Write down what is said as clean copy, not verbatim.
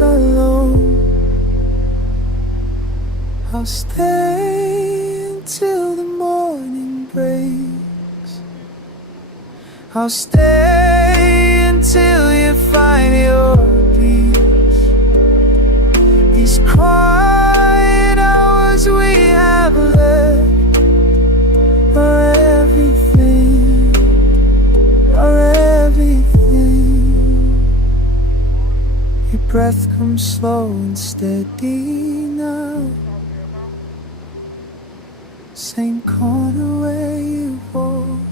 alone. I'll stay until the morning breaks. I'll stay until you find your peace. These quiet hours we have left are everything, are everything. Your breath comes slow and steady now. Same corner where you walk.